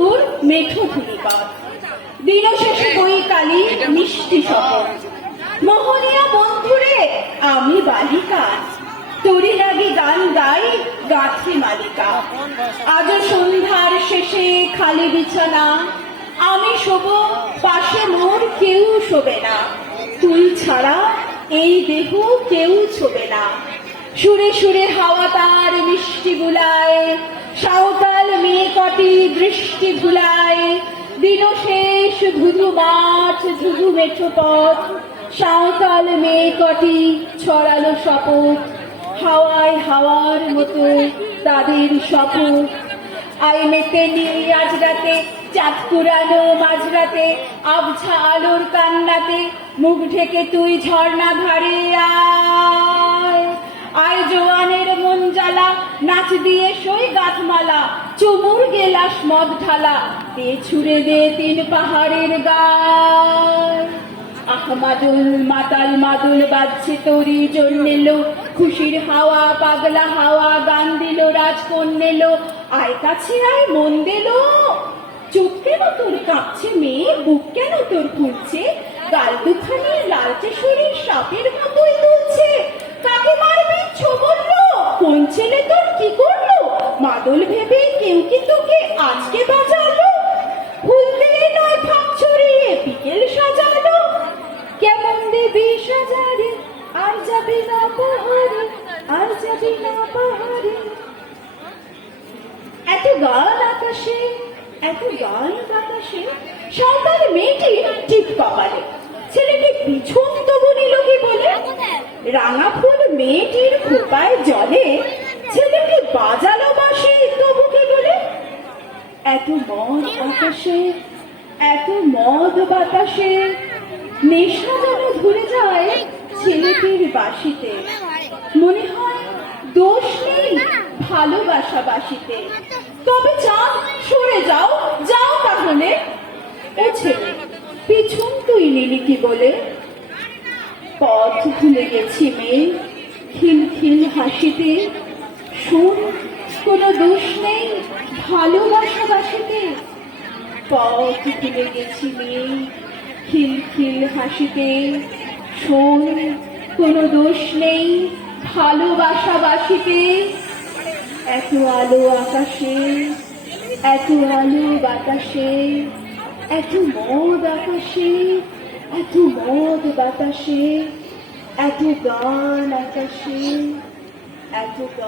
দুপুর মেঠো ধুলিপথ দিন শেষে বৈকালী মিষ্টি শপথ। মোহনিয়া বন্ধুরে, আমি বালিকা। তোরি লাগি গান গাই গাথি মালিকা। আজ সন্ধ্যার শেষে খালি বিছানা। আমি শোব, পাশে মোর কেউ শোবে না। তুই ছাড়া এই দেহ কেউ ছোবে না। সুরে সুরে হাওয়া তার মিষ্টি গুলায় সাঁওতাল কটি দৃষ্টি ভুলায় দিন শেষ ধুধু মাঠ ধুধু মেঠো পথ, সাঁওতাল মেয়ে কটি ছড়ালো শপথ, হাওয়ায় হাওয়ার মতো তাদের শপথ। আই মেতে নীল আজ রাতে চাঁদ পুরানো মাঝরাতে, আবছা আলোর কান্নাতে, মুখ ঢেকে তুই ঝর্ণা ধারে আয়। আয় জোয়ানের মন জ্বালা নাচ দিয়ে সই গাথমালা চুমুর গেলাস মদ ঢালা, দে ছুড়ে দে তিন পাহাড়ের গায় আহ মাদুল মাতাল মাদুল বাজছে তোরি খুশির হাওয়া, পাগলা হাওয়া, গান দিল রাজকন্যেলো আয় কাছে আয় মন দিল। চোখ কেন তোর কাঁপছে মেয়ে, বুক কেন তোর ফুলছে গাল দুখানি লালচে শরীর সাপের মতোই তুলছে কাকে মারবে ছো বলল কোন ছেলে করল মাদল ভেবে কেউ কি তোকে আজকে বাজালো নয় ফাঁক ছড়িয়ে বিকেল সাজালো। কেমন সাজারে আর যাবে না পাহাড়ে, আর যাবে না পাহাড়ে। এত গান আকাশে, এত গান বাতাসে, সাঁওতাল মেয়েটি কপালে। ছেলেটি পিছন তবু নিল কি বলে, রাঙা ফুল মেয়েটির খোপায় জলে, ছেলেটি বাজালো এত মদ আকাশে এত মদ বাতাসে নেশা যেন ধরে যায় ছেলেটির বাসিতে। মনে হয় দোষ নেই ভালোবাসা বাসিতে। তবে চাঁদ, সরে যাও যাও তাহলে। ও ছেলে, পিছন তুই নিলি কি বলে? পথ ভুলে গেছি মেয়ে খিল খিল হাসিতে, শোন কোনো দোষ নেই? ভালোবাসা বাসিতে? পথ ভুলে গেছি মেয়ে খিল খিল হাসিতে। শোন, কোনো দোষ নেই ভালোবাসা বাসিতে? এত আলো আকাশে, এত আলো বাতাসে, এত মদ আকাশে, এত মদ বাতাসে, এত গান আকাশে। and to the